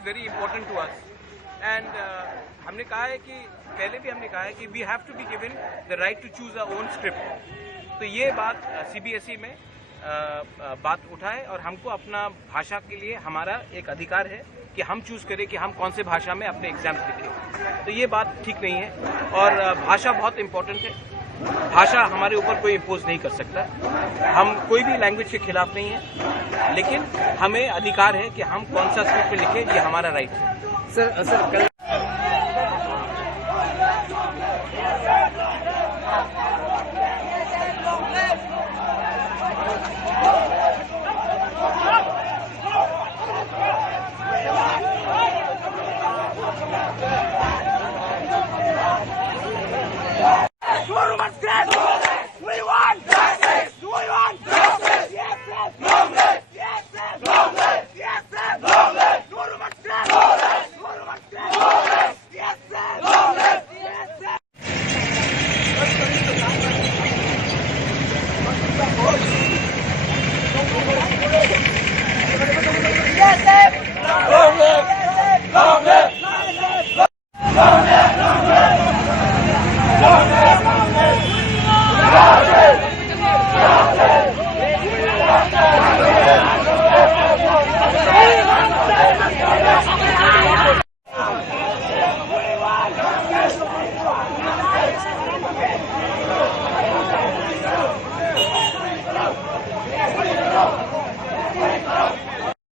Is very important to us and हमने कहा है कि पहले भी हमने कहा है कि we have to be given the right to choose our own script. तो ये बात सीबीएसई में बात उठाए और हमको अपना भाषा के लिए हमारा एक अधिकार है कि हम चूज करें कि हम कौन से भाषा में अपने एग्जाम्स लिखें। तो ये बात ठीक नहीं है और भाषा बहुत इंपॉर्टेंट है। भाषा हमारे ऊपर कोई इम्पोज नहीं कर सकता। हम कोई भी लैंग्वेज के खिलाफ नहीं है, लेकिन हमें अधिकार है कि हम कौन सा स्क्रिप्ट में लिखें, ये हमारा राइट है। सर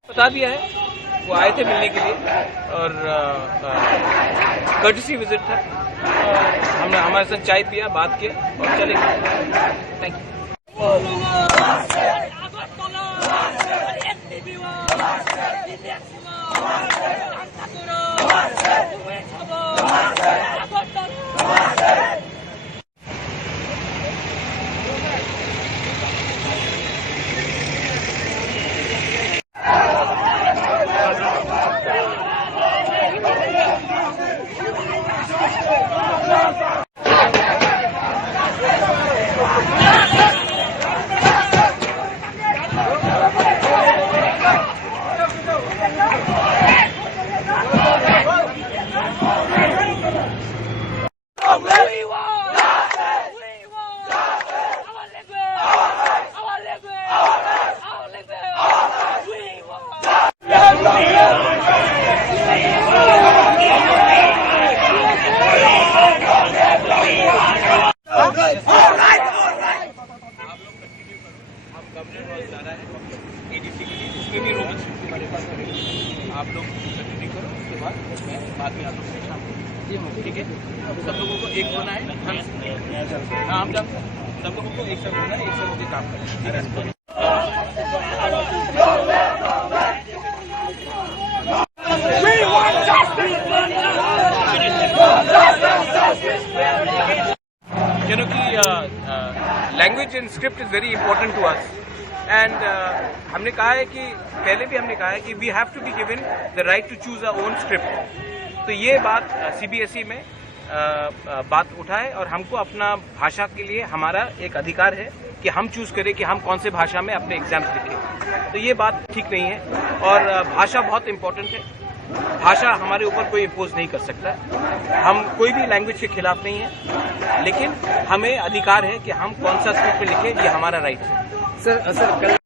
बता दिया है, वो आए थे मिलने के लिए और कर्टसी विजिट था। हमने हमारे साथ चाय पिया, बात किया और चले गए। थैंक उसमें भी रोबोट हमारे पास आप लोग कंटिन्यू करो, उसके बाद मैं बाद में आप लोग से शाम को, ठीक है? सब लोगों को एक होना है। हाँ, हम जानते हैं सब लोगों को एक साथ होना है, एक साथ होकर काम करना है। Language and script is very important to us and हमने कहा है कि पहले भी हमने कहा है कि we have to be given the right to choose our own script. तो ये बात सीबीएसई में बात उठाए और हमको अपना भाषा के लिए हमारा एक अधिकार है कि हम चूज करें कि हम कौन से भाषा में अपने एग्जाम्स लिखें। तो ये बात ठीक नहीं है और भाषा बहुत इंपॉर्टेंट है। भाषा हमारे ऊपर कोई इम्पोज नहीं कर सकता। हम कोई भी लैंग्वेज के खिलाफ नहीं है, लेकिन हमें अधिकार है कि हम कौन सा स्क्रिप्ट में लिखें, ये हमारा राइट है। सर